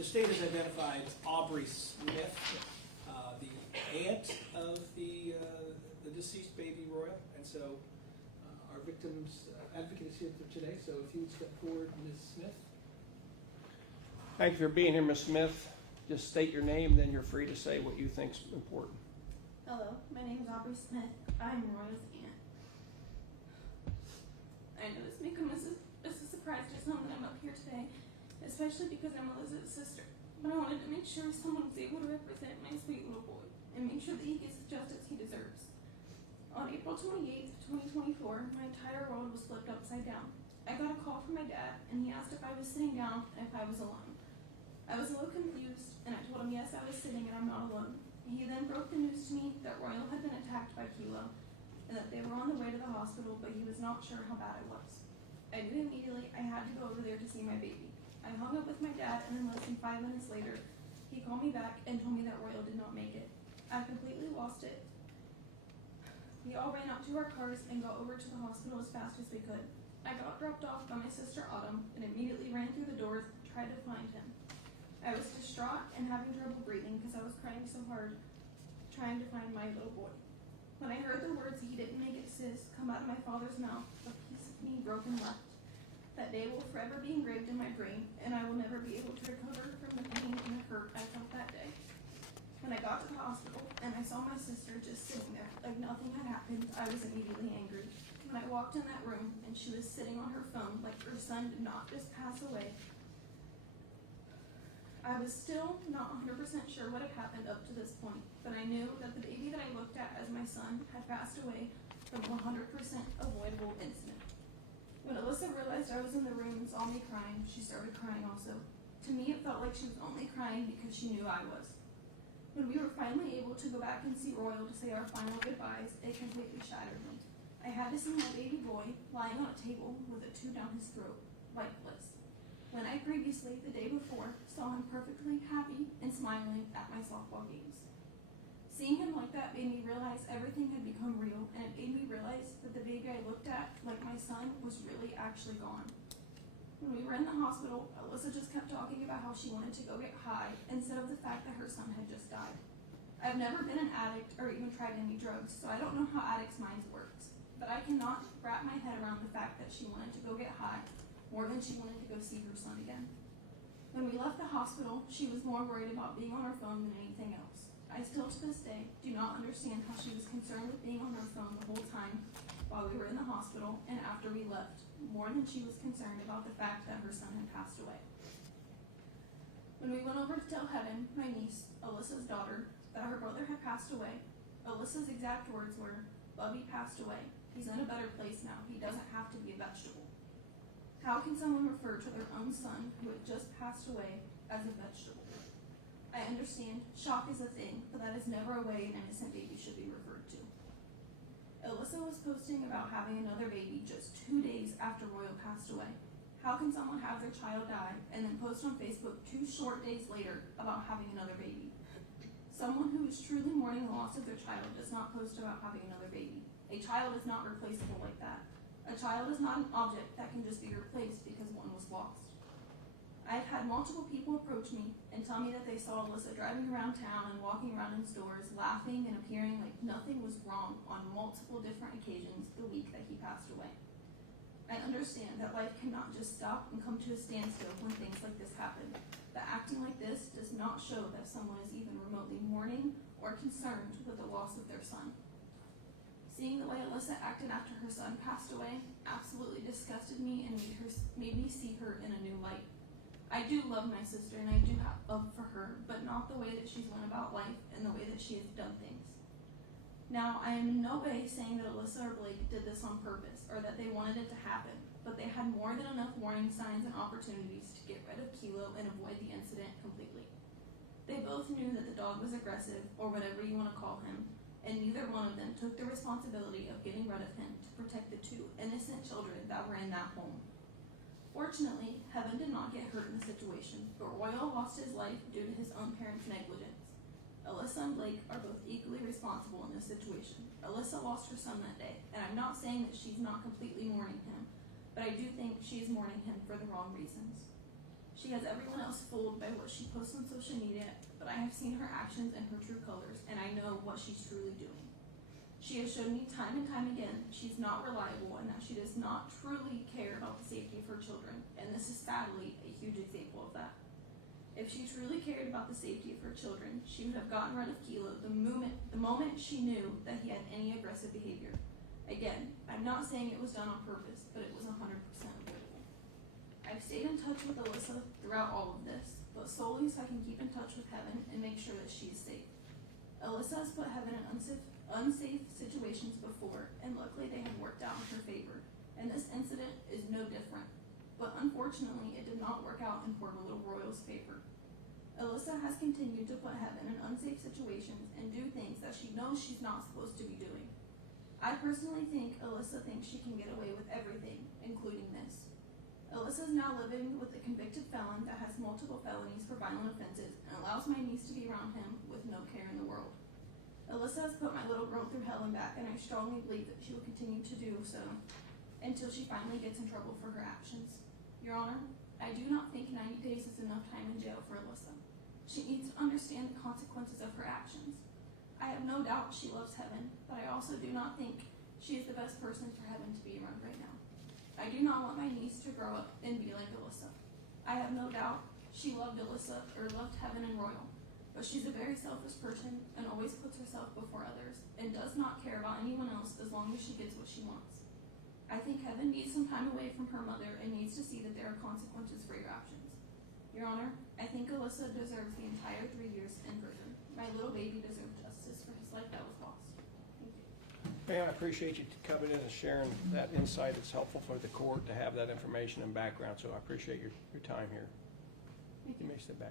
the state has identified Aubrey Smith, the aunt of the deceased baby Royal, and so our victim's advocate is here today, so if you would step forward, Ms. Smith. Thank you for being here, Ms. Smith. Just state your name, then you're free to say what you think is important. Hello, my name is Aubrey Smith. I'm Royal's aunt. I know this may come as a surprise to some that I'm up here today, especially because I'm Alyssa's sister. But I wanted to make sure someone was able to represent my sweet little boy and make sure that he gets the justice he deserves. On April 28th, 2024, my entire world was flipped upside down. I got a call from my dad, and he asked if I was sitting down and if I was alone. I was a little confused, and I told him yes, I was sitting and I'm not alone. He then broke the news to me that Royal had been attacked by Kilo, and that they were on the way to the hospital, but he was not sure how bad it was. I knew immediately I had to go over there to see my baby. I hung up with my dad, and then less than 5 minutes later, he called me back and told me that Royal did not make it. I completely lost it. We all ran out to our cars and got over to the hospital as fast as we could. I got dropped off by my sister Autumn and immediately ran through the doors to try to find him. I was distraught and having trouble breathing because I was crying so hard trying to find my little boy. When I heard the words "he didn't make it, sis" come out of my father's mouth, a piece of me broke and left. That day will forever be engraved in my brain, and I will never be able to recover from the pain and the hurt I felt that day. When I got to the hospital and I saw my sister just sitting there like nothing had happened, I was immediately angry. When I walked in that room and she was sitting on her phone like her son did not just pass away, I was still not 100% sure what had happened up to this point, but I knew that the baby that I looked at as my son had passed away from a 100% avoidable incident. When Alyssa realized I was in the room and saw me crying, she started crying also. To me, it felt like she was only crying because she knew I was. When we were finally able to go back and see Royal to say our final goodbyes, it completely shattered me. I had to see my baby boy lying on a table with a tube down his throat, lifeless. When I previously, the day before, saw him perfectly happy and smiling at my softball games. Seeing him like that made me realize everything had become real, and it made me realize that the baby I looked at, like my son, was really actually gone. When we were in the hospital, Alyssa just kept talking about how she wanted to go get high instead of the fact that her son had just died. I've never been an addict or even tried any drugs, so I don't know how addicts' minds works. But I cannot wrap my head around the fact that she wanted to go get high more than she wanted to go see her son again. When we left the hospital, she was more worried about being on her phone than anything else. I still to this day do not understand how she was concerned with being on her phone the whole time while we were in the hospital and after we left, more than she was concerned about the fact that her son had passed away. When we went over to tell Heaven, my niece, Alyssa's daughter, that her brother had passed away, Alyssa's exact words were, "Bubby passed away. He's in a better place now. He doesn't have to be a vegetable." How can someone refer to their own son who had just passed away as a vegetable? I understand shock is a thing, but that is never a way an innocent baby should be referred to. Alyssa was posting about having another baby just 2 days after Royal passed away. How can someone have their child die and then post on Facebook 2 short days later about having another baby? Someone who is truly mourning the loss of their child does not post about having another baby. A child is not replaceable like that. A child is not an object that can just be replaced because one was lost. I've had multiple people approach me and tell me that they saw Alyssa driving around town and walking around in stores, laughing and appearing like nothing was wrong on multiple different occasions the week that he passed away. I understand that life cannot just stop and come to a standstill when things like this happen, but acting like this does not show that someone is even remotely mourning or concerned with the loss of their son. Seeing the way Alyssa acted after her son passed away absolutely disgusted me and made me see her in a new light. I do love my sister and I do have love for her, but not the way that she's went about life and the way that she has done things. Now, I am in no way saying that Alyssa or Blake did this on purpose or that they wanted it to happen, but they had more than enough warning signs and opportunities to get rid of Kilo and avoid the incident completely. They both knew that the dog was aggressive, or whatever you want to call him, and neither one of them took the responsibility of getting rid of him to protect the 2 innocent children that were in that home. Fortunately, Heaven did not get hurt in the situation, but Royal lost his life due to his own parents' negligence. Alyssa and Blake are both equally responsible in this situation. Alyssa lost her son that day, and I'm not saying that she's not completely mourning him, but I do think she is mourning him for the wrong reasons. She has everyone else fooled by what she posts on social media, but I have seen her actions and her true colors, and I know what she's truly doing. She has shown me time and time again she's not reliable and that she does not truly care about the safety of her children, and this is sadly a huge example of that. If she truly cared about the safety of her children, she would have gotten rid of Kilo the moment she knew that he had any aggressive behavior. Again, I'm not saying it was done on purpose, but it was 100% avoidable. I've stayed in touch with Alyssa throughout all of this, but solely so I can keep in touch with Heaven and make sure that she is safe. Alyssa has put Heaven in unsafe situations before, and luckily they have worked out in her favor, and this incident is no different. But unfortunately, it did not work out in poor little Royal's favor. Alyssa has continued to put Heaven in unsafe situations and do things that she knows she's not supposed to be doing. I personally think Alyssa thinks she can get away with everything, including this. Alyssa is now living with a convicted felon that has multiple felonies for violent offenses and allows my niece to be around him with no care in the world. Alyssa has put my little girl through hell and back, and I strongly believe that she will continue to do so until she finally gets in trouble for her actions. Your Honor, I do not think 90 days is enough time in jail for Alyssa. She needs to understand the consequences of her actions. I have no doubt she loves Heaven, but I also do not think she is the best person for Heaven to be around right now. I do not want my niece to grow up and be like Alyssa. I have no doubt she loved Alyssa or loved Heaven and Royal, but she's a very selfish person and always puts herself before others and does not care about anyone else as long as she gets what she wants. I think Heaven needs some time away from her mother and needs to see that there are consequences for your actions. Your Honor, I think Alyssa deserves the entire 3 years in prison. My little baby deserves justice for his life that was lost. Thank you. Hey, I appreciate you coming in and sharing that insight. It's helpful for the court to have that information and background, so I appreciate your time here. Thank You you. may step back.